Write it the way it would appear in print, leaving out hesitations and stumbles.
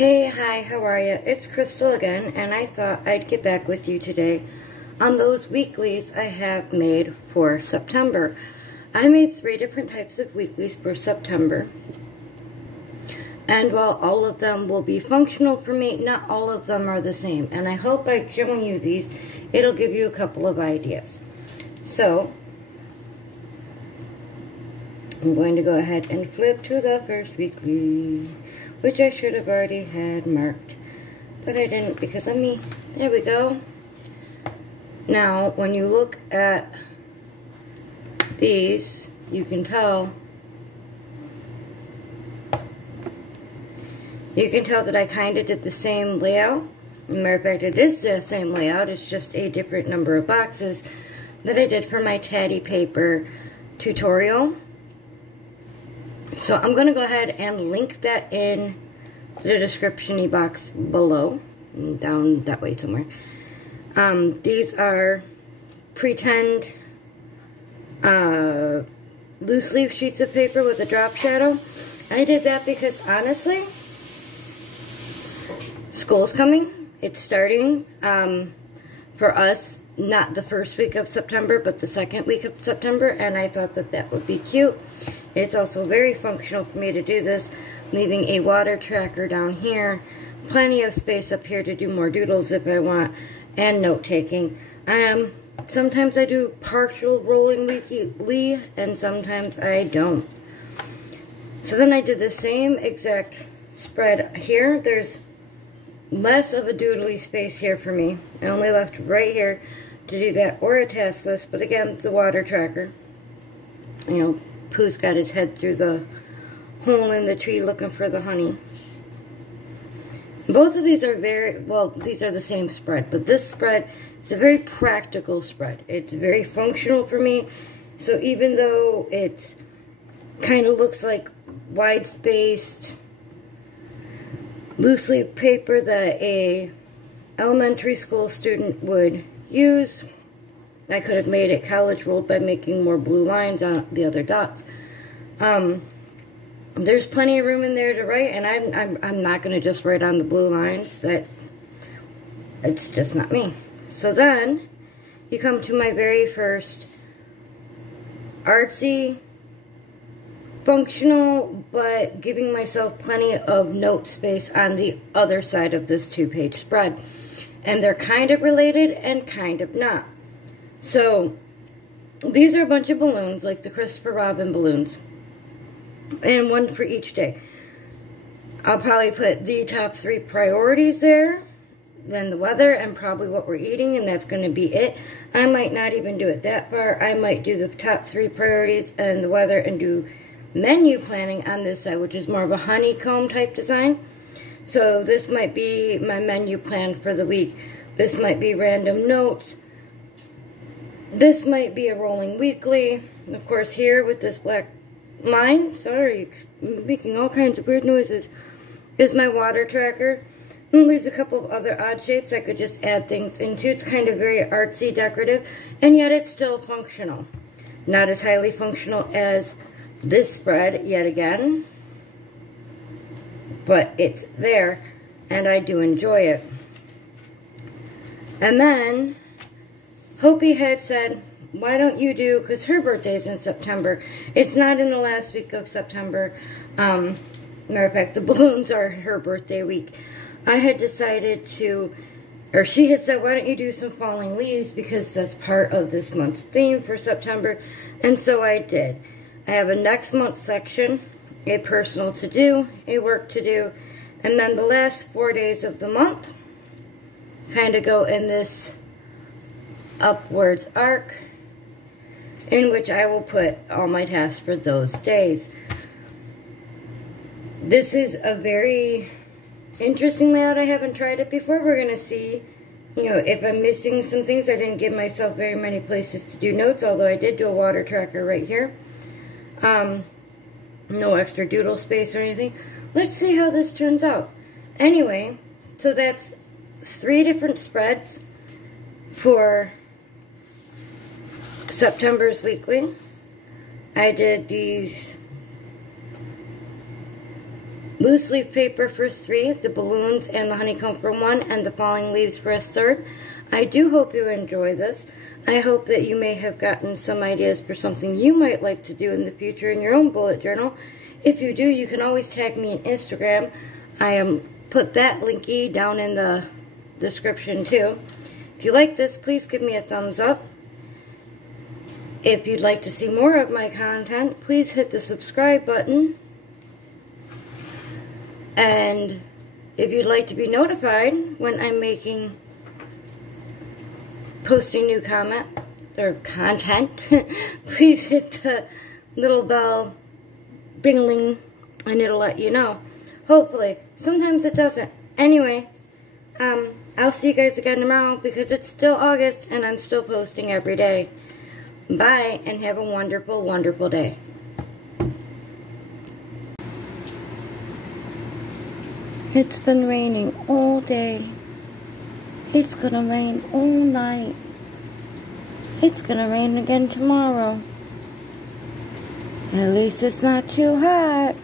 Hey, hi, how are you? It's Crystal again, and I thought I'd get back with you today on those weeklies I have made for September. I made 3 different types of weeklies for September, and while all of them will be functional for me, not all of them are the same, and I hope by showing you these, it'll give you a couple of ideas. So, I'm going to go ahead and flip to the first weekly, which I should have already had marked, but I didn't because of me. There we go. Now, when you look at these, you can tell that I kind of did the same layout. As a matter of fact, it is the same layout. It's just a different number of boxes that I did for my Tatty paper tutorial. So I'm going to go ahead and link that in the description box below, down that way somewhere. These are pretend loose leaf sheets of paper with a drop shadow. I did that because honestly, school's coming. It's starting for us, not the first week of September, but the second week of September, and I thought that that would be cute. It's also very functional for me to do this, leaving a water tracker down here, plenty of space up here to do more doodles if I want, and note-taking. Sometimes I do partial rolling weekly, and sometimes I don't. So then I did the same exact spread here. There's less of a doodly space here for me. I only left right here to do that, or a task list, but again, the water tracker. You know, Pooh's got his head through the hole in the tree looking for the honey. Both of these are these are the same spread, but this spread is a very practical spread. It's very functional for me, so even though it kind of looks like wide-spaced loose leaf paper that a elementary school student would use, I could have made it college rolled by making more blue lines on the other dots. There's plenty of room in there to write, and I'm not going to just write on the blue lines. It's just not me. So then, you come to my very first artsy, functional, but giving myself plenty of note space on the other side of this 2-page spread. And they're kind of related and kind of not. So, these are a bunch of balloons, like the Christopher Robin balloons. And one for each day. I'll probably put the top 3 priorities there, then the weather, and probably what we're eating, and that's going to be it. I might not even do it that far. I might do the top 3 priorities and the weather and do menu planning on this side, which is more of a honeycomb type design. So this might be my menu plan for the week. This might be random notes. This might be a rolling weekly. Of course, here with this black line, sorry, making all kinds of weird noises, is my water tracker. And it leaves a couple of other odd shapes I could just add things into. It's kind of very artsy, decorative, and yet it's still functional. Not as highly functional as this spread, yet again, but it's there, and I do enjoy it. And then, Hopi had said, why don't you do, because her birthday is in September. It's not in the last week of September. Matter of fact, the balloons are her birthday week. I had decided to, or she had said, why don't you do some falling leaves, because that's part of this month's theme for September. And so I did. I have a next month section, a personal to do, a work to do, and then the last 4 days of the month kind of go in this upwards arc, in which I will put all my tasks for those days. This is a very interesting layout. I haven't tried it before. We're going to see, you know, if I'm missing some things. I didn't give myself very many places to do notes, although I did do a water tracker right here. No extra doodle space or anything. Let's see how this turns out. Anyway, so that's 3 different spreads for September's weekly. I did these loose leaf paper for 3, the balloons and the honeycomb for 1, and the falling leaves for a 3rd. I do hope you enjoy this. I hope that you may have gotten some ideas for something you might like to do in the future in your own bullet journal. If you do, you can always tag me on Instagram. I put that linky down in the description too. If you like this, please give me a thumbs up. If you'd like to see more of my content, please hit the subscribe button. And if you'd like to be notified when I'm posting new content, please hit the little bell, bing-ling, and it'll let you know. Hopefully. Sometimes it doesn't. Anyway, I'll see you guys again tomorrow because it's still August and I'm still posting every day. Bye, and have a wonderful, wonderful day. It's been raining all day. It's gonna rain all night. It's gonna rain again tomorrow. At least it's not too hot.